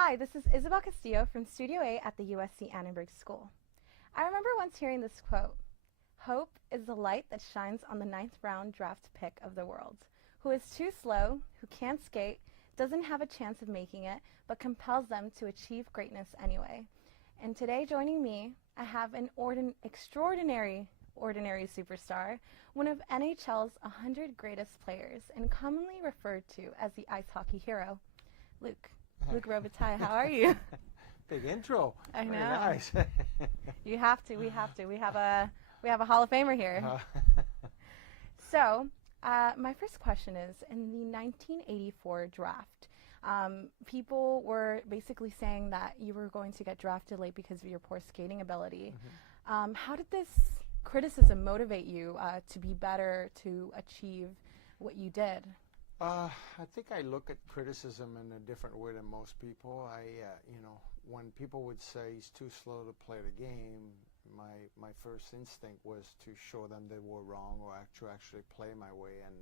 Hi, this is Isabel Castillo from Studio A at the USC Annenberg School. I remember once hearing this quote: "Hope is the light that shines on the ninth round draft pick of the world, who is too slow, who can't skate, doesn't have a chance of making it, but compels them to achieve greatness anyway." And today joining me, I have an extraordinary superstar, one of NHL's 100 greatest players, and commonly referred to as the ice hockey hero, Luc. Luc Robitaille, how are you? Big intro. I know. Very nice. You have to. We have to. We have a Hall of Famer here. So, my first question is: in the 1984 draft, people were basically saying that you were going to get drafted late because of your poor skating ability. How did this criticism motivate you to be better, to achieve what you did? I think I look at criticism in a different way than most people. When people would say he's too slow to play the game, my first instinct was to show them they were wrong or to actually play my way. And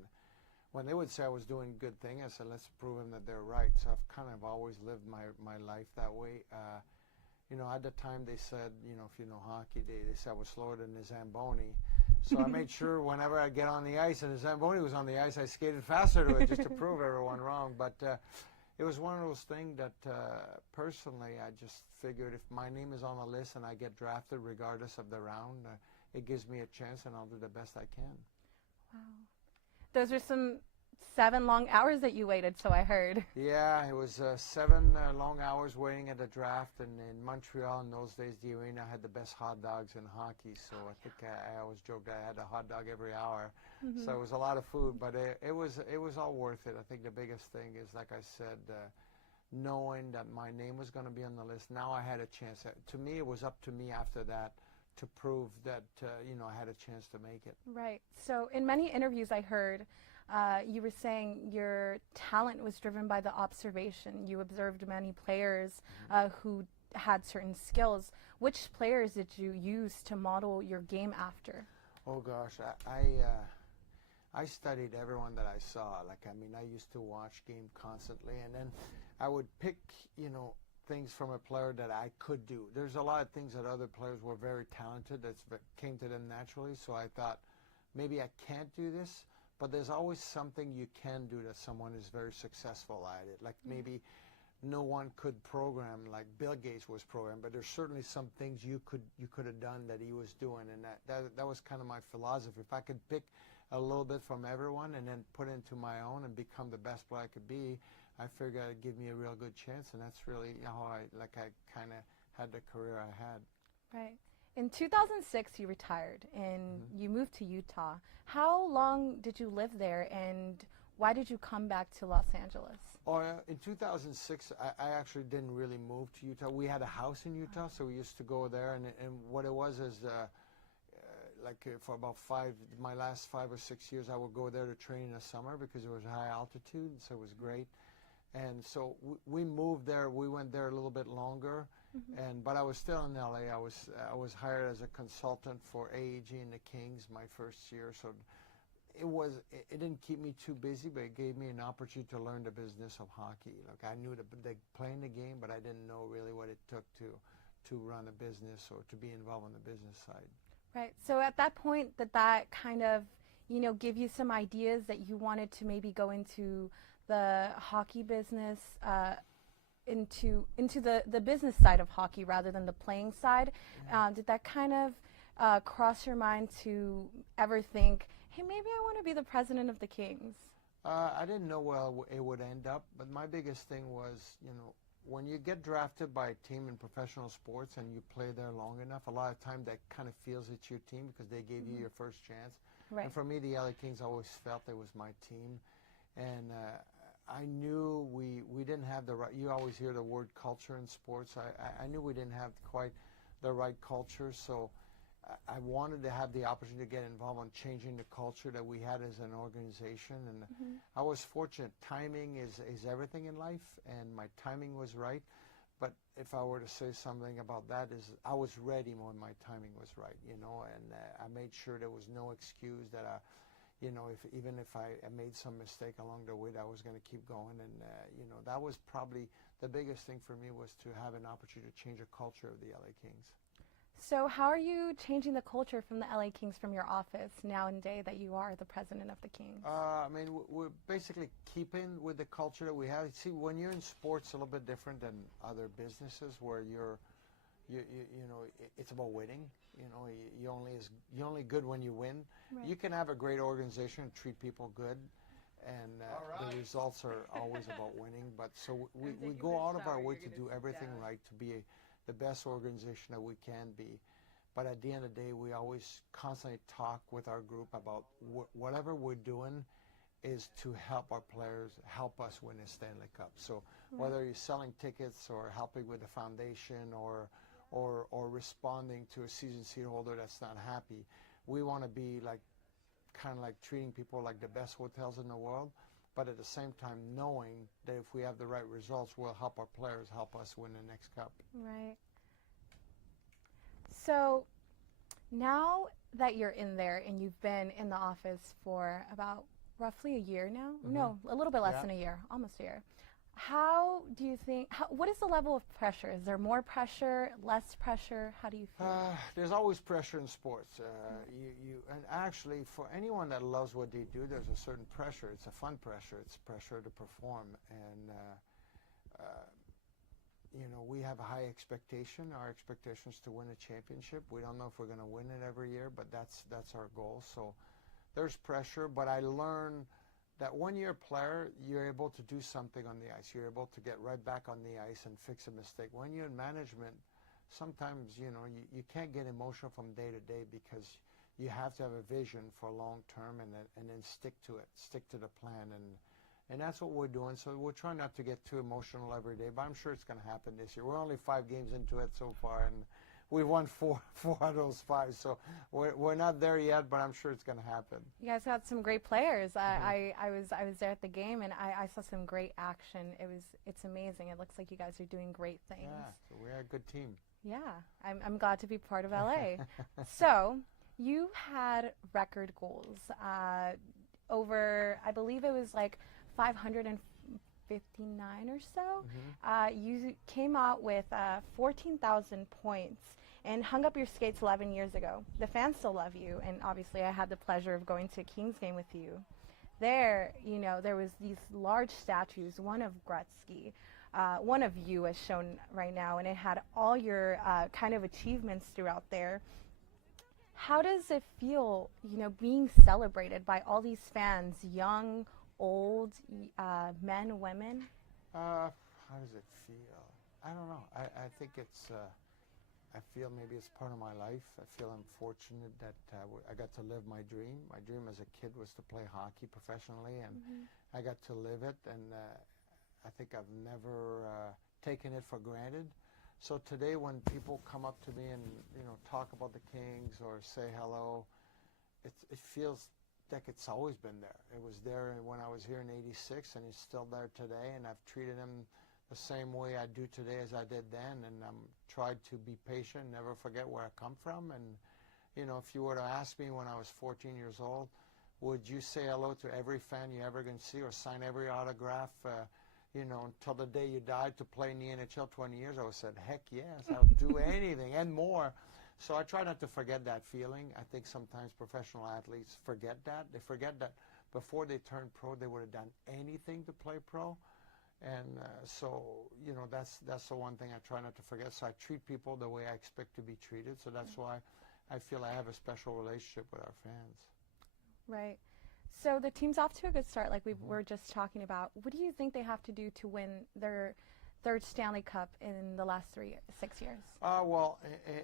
when they would say I was doing a good thing, I said, let's prove them that they're right. So I've kind of always lived my life that way. At the time they said, if you know hockey, they said I was slower than the Zamboni. So I made sure whenever I get on the ice and the Zamboni was on the ice, I skated faster to it just to prove everyone wrong. But it was one of those things that personally I just figured if my name is on the list and I get drafted regardless of the round, it gives me a chance and I'll do the best I can. Wow. Those are some 7 long hours that you waited, so I heard. Yeah, it was 7 long hours waiting at the draft, and in Montreal in those days, the arena had the best hot dogs in hockey, so I think I always joked I had a hot dog every hour. So it was a lot of food, but it was all worth it. I think the biggest thing is, like I said, knowing that my name was going to be on the list. Now I had a chance. To me, it was up to me after that to prove that, I had a chance to make it. Right. So in many interviews I heard, you were saying your talent was driven by the observation. You observed many players who had certain skills. Which players did you use to model your game after? Oh gosh, I studied everyone that I saw. I used to watch game constantly, and then I would pick, things from a player that I could do. There's a lot of things that other players were very talented that came to them naturally. So I thought maybe I can't do this. But there's always something you can do that someone is very successful at it. Like maybe no one could program like Bill Gates was programmed, but there's certainly some things you could have done that he was doing, and that was kind of my philosophy. If I could pick a little bit from everyone and then put it into my own and become the best player I could be, I figured it'd give me a real good chance, and that's really how I kind of had the career I had. Right. In 2006, you retired and you moved to Utah. How long did you live there, and why did you come back to Los Angeles? Oh, in 2006, I actually didn't really move to Utah. We had a house in Utah, so we used to go there. And what it was is, for about my last 5 or 6 years, I would go there to train in the summer because it was high altitude, so it was great. And so we moved there. We went there a little bit longer. But I was still in LA. I was hired as a consultant for AEG and the Kings my first year, so it didn't keep me too busy, but it gave me an opportunity to learn the business of hockey. I knew playing the game, but I didn't know really what it took to run a business or to be involved on the business side. Right. So at that point, that kind of give you some ideas that you wanted to maybe go into the hockey business. Into the business side of hockey rather than the playing side. Did that kind of cross your mind to ever think, hey, maybe I want to be the president of the Kings? I didn't know where it would end up, but my biggest thing was, when you get drafted by a team in professional sports and you play there long enough, a lot of time that kind of feels it's your team because they gave you your first chance. Right. And for me, the LA Kings always felt it was my team. And I knew we didn't have the right, you always hear the word culture in sports. I knew we didn't have quite the right culture, so I wanted to have the opportunity to get involved in changing the culture that we had as an organization. And I was fortunate. Timing is everything in life, and my timing was right. But if I were to say something about that is I was ready when my timing was right, and I made sure there was no excuse that even if I made some mistake along the way, that I was going to keep going. And, that was probably the biggest thing for me was to have an opportunity to change the culture of the LA Kings. So how are you changing the culture from the LA Kings from your office now and day that you are the president of the Kings? I mean, we're basically keeping with the culture that we have. See, when you're in sports, a little bit different than other businesses where you know, it's about winning. You know, you're only good when you win. Right. You can have a great organization and treat people good, and the results are always about winning. But so we go out of our way to do everything right, to be the best organization that we can be. But at the end of the day, we always constantly talk with our group about whatever we're doing is to help our players, help us win a Stanley Cup. So whether you're selling tickets or helping with the foundation or responding to a season seat holder that's not happy, we want to be like kind of like treating people like the best hotels in the world, but at the same time knowing that if we have the right results, we'll help our players help us win the next cup. Right. So now that you're in there and you've been in the office for about roughly a year now, no, a little bit less than a year, almost a year. How do you think, what is the level of pressure? Is there more pressure, less pressure? How do you feel? There's always pressure in sports. And actually, for anyone that loves what they do, there's a certain pressure. It's a fun pressure. It's pressure to perform. And, you know, we have a high expectation. Our expectation is to win a championship. We don't know if we're going to win it every year, but that's our goal. So there's pressure, but I learned that when you're a player, you're able to do something on the ice. You're able to get right back on the ice and fix a mistake. When you're in management, sometimes, you know, you can't get emotional from day to day because you have to have a vision for long term and then stick to it, stick to the plan. And that's what we're doing. So we're trying not to get too emotional every day, but I'm sure it's going to happen this year. We're only 5 games into it so far, and we won four of those 5, so we're not there yet, but I'm sure it's going to happen. You guys got some great players. I was there at the game, and I saw some great action. It's amazing. It looks like you guys are doing great things. Yeah, so we're a good team. Yeah, I'm glad to be part of LA. So you had record goals over, I believe it was like 559 or so. You came out with 14,000 points and hung up your skates 11 years ago. The fans still love you, and obviously I had the pleasure of going to a Kings game with you. There, you know, there was these large statues, one of Gretzky, one of you as shown right now, and it had all your kind of achievements throughout there. How does it feel, you know, being celebrated by all these fans, young, old, men, women? How does it feel? I don't know. I think it's, I feel maybe it's part of my life. I feel I'm fortunate that I got to live my dream. My dream as a kid was to play hockey professionally, and I got to live it, and I think I've never taken it for granted. So today when people come up to me and, you know, talk about the Kings or say hello, it feels like it's always been there. It was there when I was here in '86, and it's still there today, and I've treated them the same way I do today as I did then, and I'm tried to be patient, never forget where I come from. And, you know, if you were to ask me when I was 14 years old, would you say hello to every fan you ever going to see or sign every autograph, you know, until the day you died to play in the NHL 20 years? I would have said, heck yes, I'll do anything and more. So I try not to forget that feeling. I think sometimes professional athletes forget that. They forget that before they turn pro, they would have done anything to play pro. And so, you know, that's the one thing I try not to forget. So I treat people the way I expect to be treated. So that's why I feel I have a special relationship with our fans. Right. So the team's off to a good start, like we were just talking about. What do you think they have to do to win their 3rd Stanley Cup in the last 6 years? Well,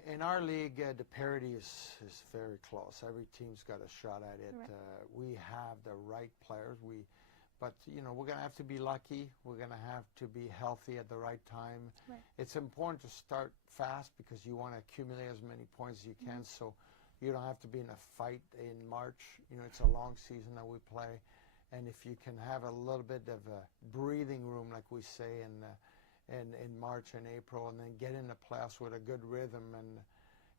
in our league, the parity is very close. Every team's got a shot at it. Right. We have the right players. But, you know, we're going to have to be lucky. We're going to have to be healthy at the right time. Right. It's important to start fast because you want to accumulate as many points as you can, so you don't have to be in a fight in March. You know, it's a long season that we play. And if you can have a little bit of a breathing room, like we say, in March and April, and then get in the playoffs with a good rhythm,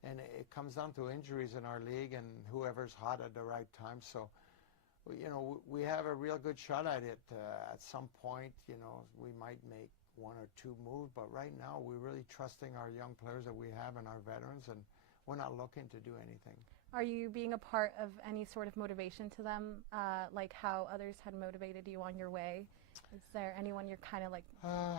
and it comes down to injuries in our league and whoever's hot at the right time. So, you know, we have a real good shot at it. At some point, you know, we might make one or two moves, but right now we're really trusting our young players that we have and our veterans, and we're not looking to do anything. Are you being a part of any sort of motivation to them, like how others had motivated you on your way? Is there anyone you're kind of like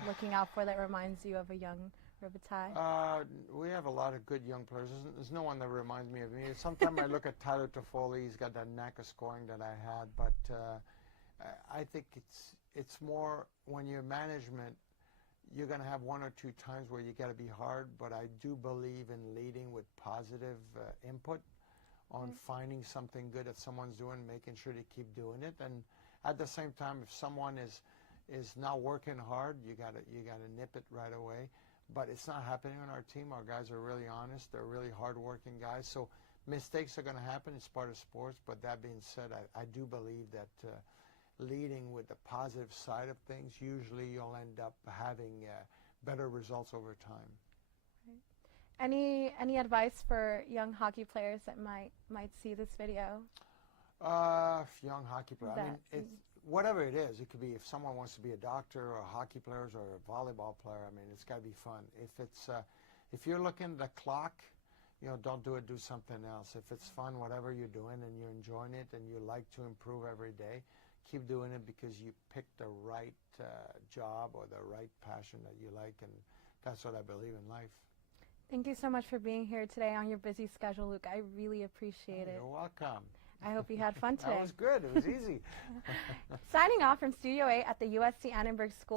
looking out for that reminds you of a young Robitaille? We have a lot of good young players. There's no one that reminds me of me. Sometimes I look at Tyler Toffoli. He's got that knack of scoring that I had, but I think it's more when you're management, you're going to have one or two times where you got to be hard, but I do believe in leading with positive input on finding something good that someone's doing, making sure they keep doing it. And at the same time, if someone is not working hard, you gotta nip it right away. But it's not happening on our team. Our guys are really honest. They're really hardworking guys. So mistakes are going to happen. It's part of sports. But that being said, I do believe that leading with the positive side of things, usually you'll end up having better results over time. Right. Any advice for young hockey players that might see this video? Young hockey player. I mean, it's whatever it is. It could be if someone wants to be a doctor or a hockey player or a volleyball player. I mean, it's got to be fun. If you're looking at the clock, don't do it. Do something else. If it's fun, whatever you're doing and you're enjoying it and you like to improve every day, keep doing it because you picked the right job or the right passion that you like, and that's what I believe in life. Thank you so much for being here today on your busy schedule, Luc. I really appreciate it. You're welcome. I hope you had fun today. That was good. It was easy. Signing off from Studio A at the USC Annenberg School.